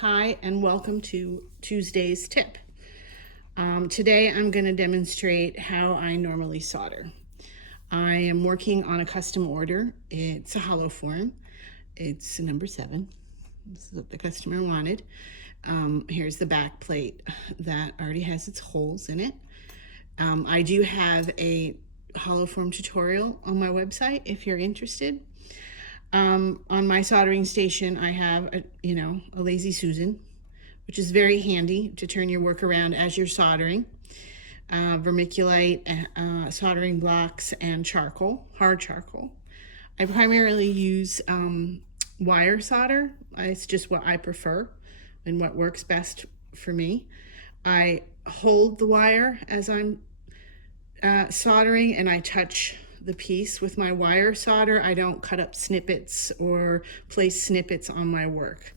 Hi, and welcome to Tuesday's tip. Today I'm going to demonstrate how I normally solder. I am working on a custom order. It's a hollow form. It's number 7. This is what the customer wanted. Here's the back plate that already has its holes in it. I do have a hollow form tutorial on my website if you're interested. On my soldering station, I have a Lazy Susan, which is very handy to turn your work around as you're soldering. Vermiculite, soldering blocks, and charcoal, hard charcoal. I primarily use wire solder. It's just what I prefer and what works best for me. I hold the wire as I'm soldering, and I touch the piece with my wire solder. I don't cut up snippets or place snippets on my work.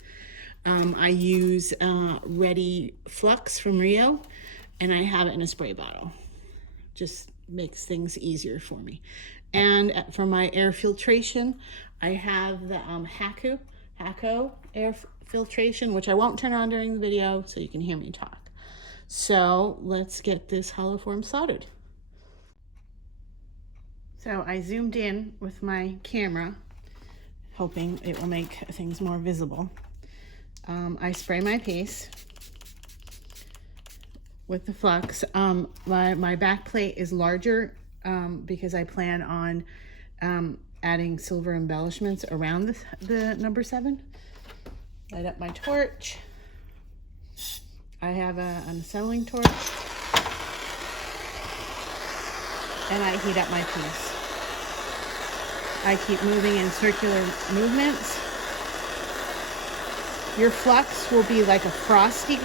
I use Ready Flux from Rio, and I have it in a spray bottle. Just makes things easier for me. And for my air filtration, I have the Hako air filtration, which I won't turn on during the video so you can hear me talk. So let's get this hollow form soldered. So I zoomed in with my camera, hoping it will make things more visible. I spray my piece with the flux. My back plate is larger because I plan on adding silver embellishments around the number 7. Light up my torch. I have an unsettling torch. And I heat up my piece. I keep moving in circular movements. Your flux will be like a frosty,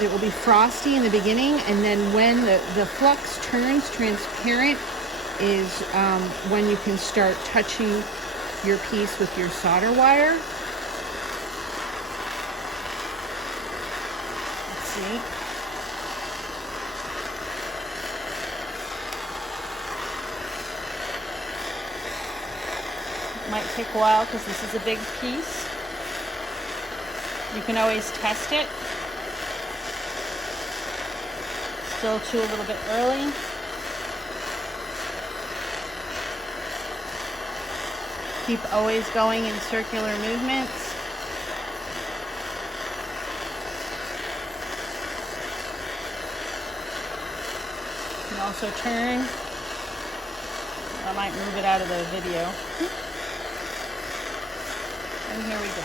it will be frosty in the beginning, and then when the flux turns transparent is when you can start touching your piece with your solder wire. Let's see. Might take a while because this is a big piece. You can always test it. Still too a little bit early. Keep always going in circular movements. You can also turn. I might move it out of the video. And here we go.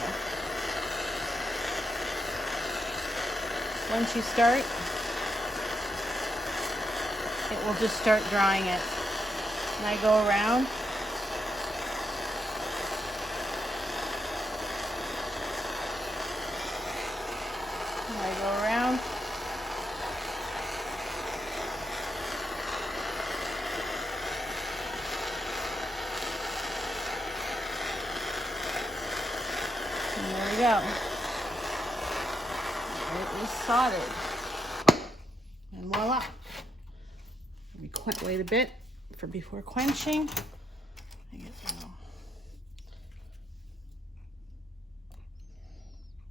Once you start, it will just start drawing it. And I go around. And I go around. And there we go. It is soldered. And voila. Let me wait a bit before quenching.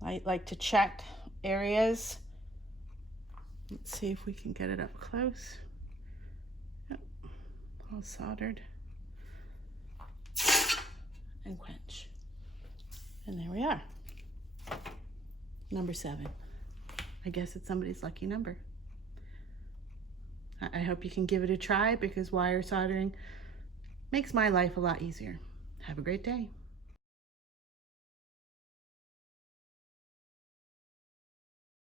I like to check areas. Let's see if we can get it up close. Yep, all soldered. And quench. And there we are. Number 7. I guess it's somebody's lucky number. I hope you can give it a try because wire soldering makes my life a lot easier. Have a great day.